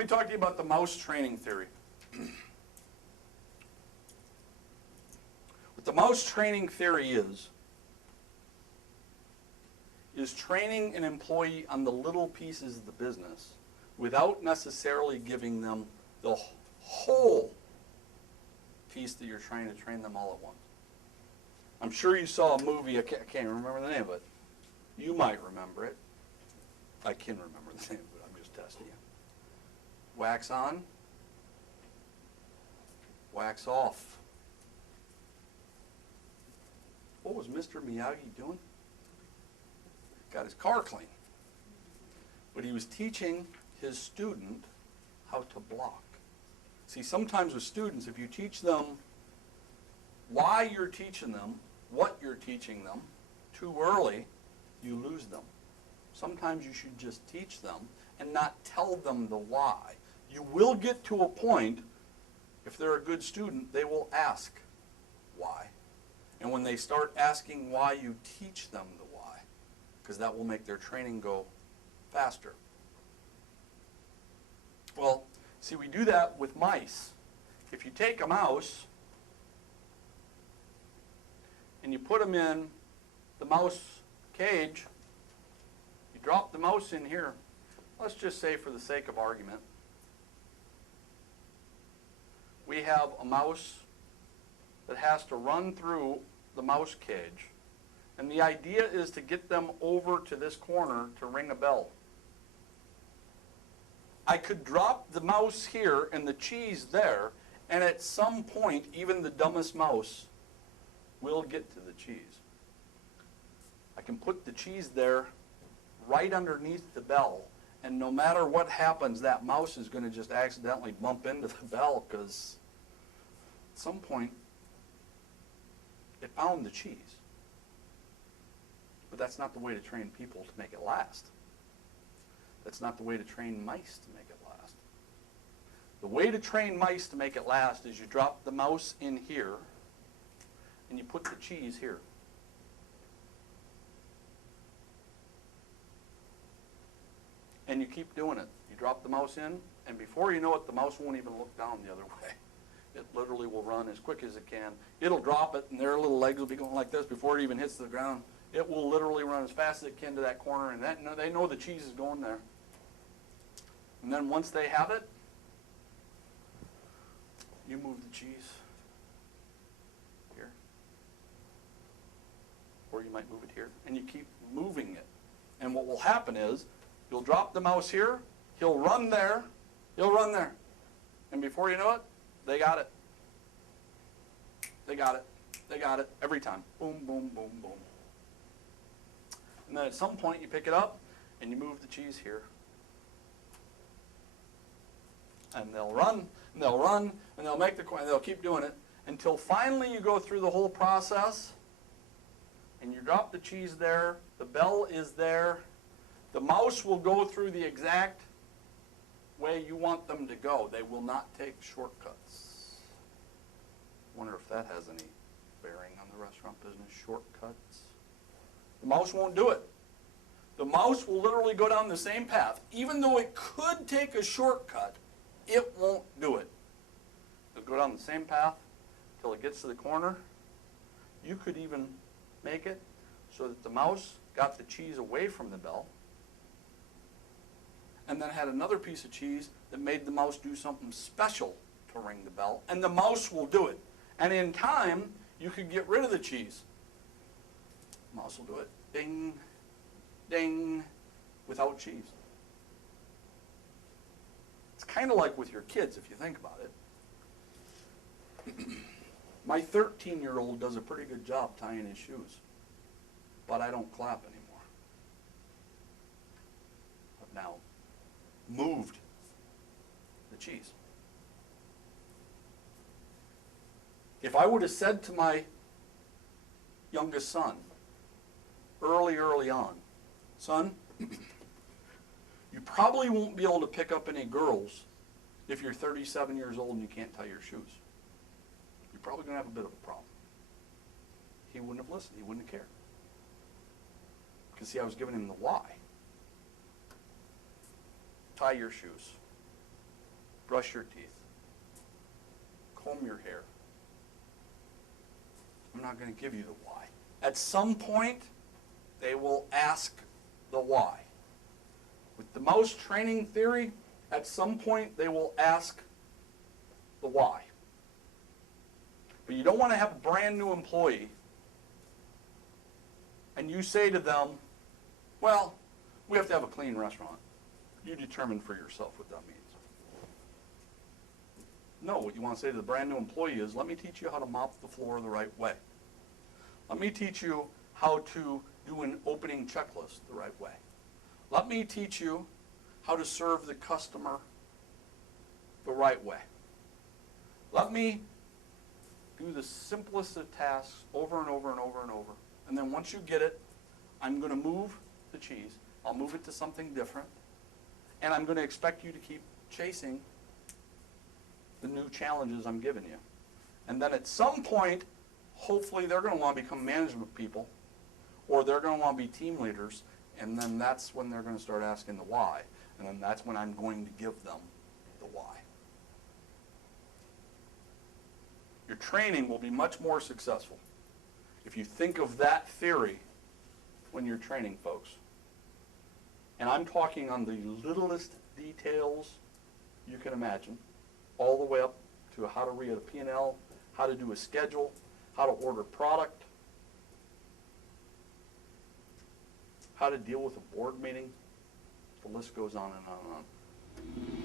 Let me talk to you about the mouse training theory. What the mouse training theory is training an employee on the little pieces of the business without necessarily giving them the whole piece that you're trying to train them all at once. I'm sure you saw a movie, I can't remember the name of it. You might remember it. I can remember the name of it, I'm just testing you. Wax on, wax off. What was Mr. Miyagi doing? Got his car clean. But he was teaching his student how to block. See, sometimes with students, if you teach them why you're teaching them, what you're teaching them, too early, you lose them. Sometimes you should just teach them and not tell them the why. You will get to a point, if they're a good student, they will ask why. And when they start asking why, you teach them the why, because that will make their training go faster. Well, see, we do that with mice. If you take a mouse and you put them in the mouse cage, you drop the mouse in here. Let's just say, for the sake of argument, we have a mouse that has to run through the mouse cage. And the idea is to get them over to this corner to ring a bell. I could drop the mouse here and the cheese there, and at some point, even the dumbest mouse will get to the cheese. I can put the cheese there right underneath the bell, and no matter what happens, that mouse is going to just accidentally bump into the bell, because at some point, it found the cheese. But that's not the way to train people to make it last. That's not the way to train mice to make it last. The way to train mice to make it last is you drop the mouse in here and you put the cheese here. And you keep doing it. You drop the mouse in, and before you know it, the mouse won't even look down the other way. It literally will run as quick as it can. It'll drop it, and their little legs will be going like this before it even hits the ground. It will literally run as fast as it can to that corner, and they know the cheese is going there. And then once they have it, you move the cheese here, or you might move it here, and you keep moving it. And what will happen is, you'll drop the mouse here, he'll run there, and before you know it, they got it. They got it. They got it every time. Boom, boom, boom, boom. And then at some point you pick it up and you move the cheese here. And they'll run, and they'll run, and they'll make the coin, they'll keep doing it until finally you go through the whole process and you drop the cheese there, the bell is there, the mouse will go through the exact way you want them to go. They will not take shortcuts. Wonder if that has any bearing on the restaurant business, shortcuts. The mouse won't do it. The mouse will literally go down the same path. Even though it could take a shortcut, it won't do it. It'll go down the same path until it gets to the corner. You could even make it so that the mouse got the cheese away from the bell and then had another piece of cheese that made the mouse do something special to ring the bell, and the mouse will do it. And in time, you could get rid of the cheese. The mouse will do it. Ding, ding, without cheese. It's kind of like with your kids, if you think about it. My 13-year-old does a pretty good job tying his shoes, but I don't clap anymore. I've now moved the cheese. If I would have said to my youngest son, early on, son, you probably won't be able to pick up any girls if you're 37 years old and you can't tie your shoes. You're probably going to have a bit of a problem. He wouldn't have listened. He wouldn't have cared. Because, see, I was giving him the why. Tie your shoes. brush your teeth, comb your hair. I'm not going to give you the why. At some point, they will ask the why. With the mouse training theory, at some point they will ask the why. But you don't want to have a brand new employee and you say to them, well, we have to have a clean restaurant. You determine for yourself what that means. No, what you want to say to the brand new employee is, let me teach you how to mop the floor the right way. Let me teach you how to do an opening checklist the right way. Let me teach you how to serve the customer the right way. Let me do the simplest of tasks over and over and over and over. And then once you get it, I'm going to move the cheese. I'll move it to something different. And I'm going to expect you to keep chasing the new challenges I'm giving you. And then at some point, hopefully they're going to want to become management people, or they're going to want to be team leaders, and then that's when they're going to start asking the why. And then that's when I'm going to give them the why. Your training will be much more successful if you think of that theory when you're training folks. And I'm talking on the littlest details you can imagine, all the way up to how to read a P&L, how to do a schedule, how to order product, how to deal with a board meeting. The list goes on and on and on.